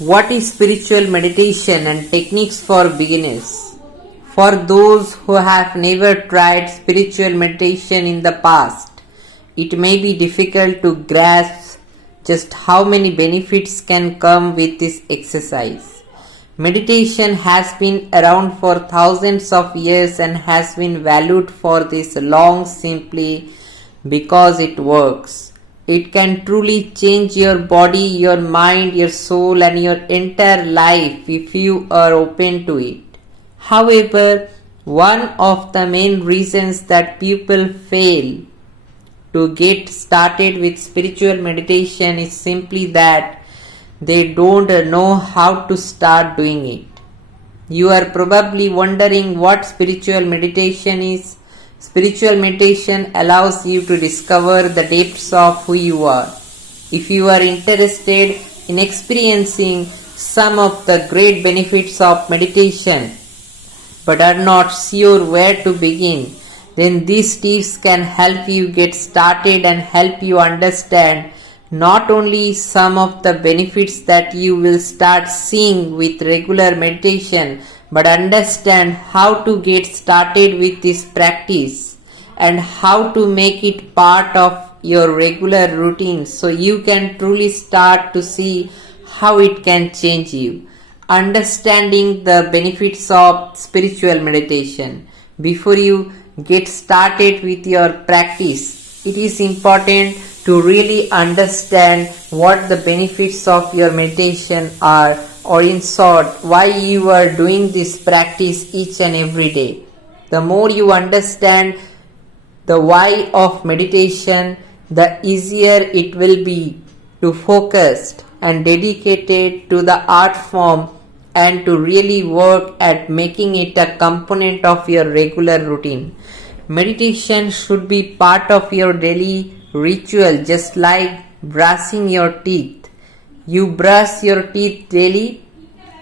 What is spiritual meditation and techniques for beginners? For those who have never tried spiritual meditation in the past, it may be difficult to grasp just how many benefits can come with this exercise. Meditation has been around for thousands of years and has been valued for this long simply because it works. It can truly change your body, your mind, your soul, and your entire life if you are open to it. However, one of the main reasons that people fail to get started with spiritual meditation is simply that they don't know how to start doing it. You are probably wondering what spiritual meditation is. Spiritual meditation allows you to discover the depths of who you are. If you are interested in experiencing some of the great benefits of meditation but are not sure where to begin, then these tips can help you get started and help you understand not only some of the benefits that you will start seeing with regular meditation, but understand how to get started with this practice and how to make it part of your regular routine so you can truly start to see how it can change you. Understanding the benefits of spiritual meditation. Before you get started with your practice, it is important to really understand what the benefits of your meditation are, or in short, why you are doing this practice each and every day. The more you understand the why of meditation, the easier it will be to focus and dedicated to the art form and to really work at making it a component of your regular routine. Meditation should be part of your daily ritual, just like brushing your teeth. You brush your teeth daily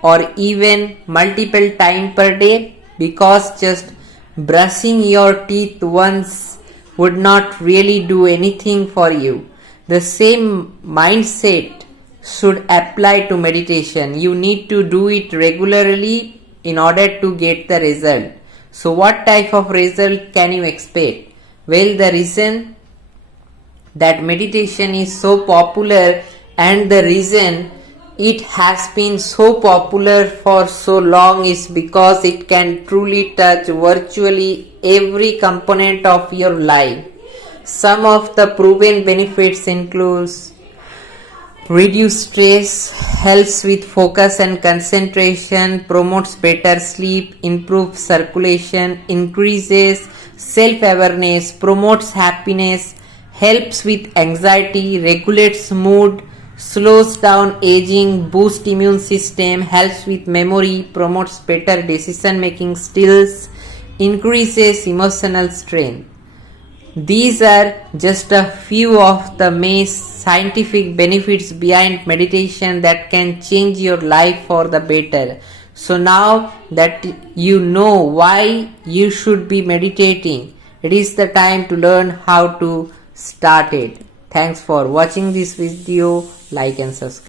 or even multiple times per day, because just brushing your teeth once would not really do anything for you. The same mindset should apply to meditation. You need to do it regularly in order to get the result. So what type of result can you expect? Well, the reason that meditation is so popular and the reason it has been so popular for so long is because it can truly touch virtually every component of your life. Some of the proven benefits include reduce stress, helps with focus and concentration, promotes better sleep, improves circulation, increases self-awareness, promotes happiness, helps with anxiety, regulates mood, slows down aging, boosts immune system, helps with memory, promotes better decision making skills, increases emotional strength. These are just a few of the most scientific benefits behind meditation that can change your life for the better. So now that you know why you should be meditating, it is the time to learn how to start it. Thanks for watching this video. Like and subscribe.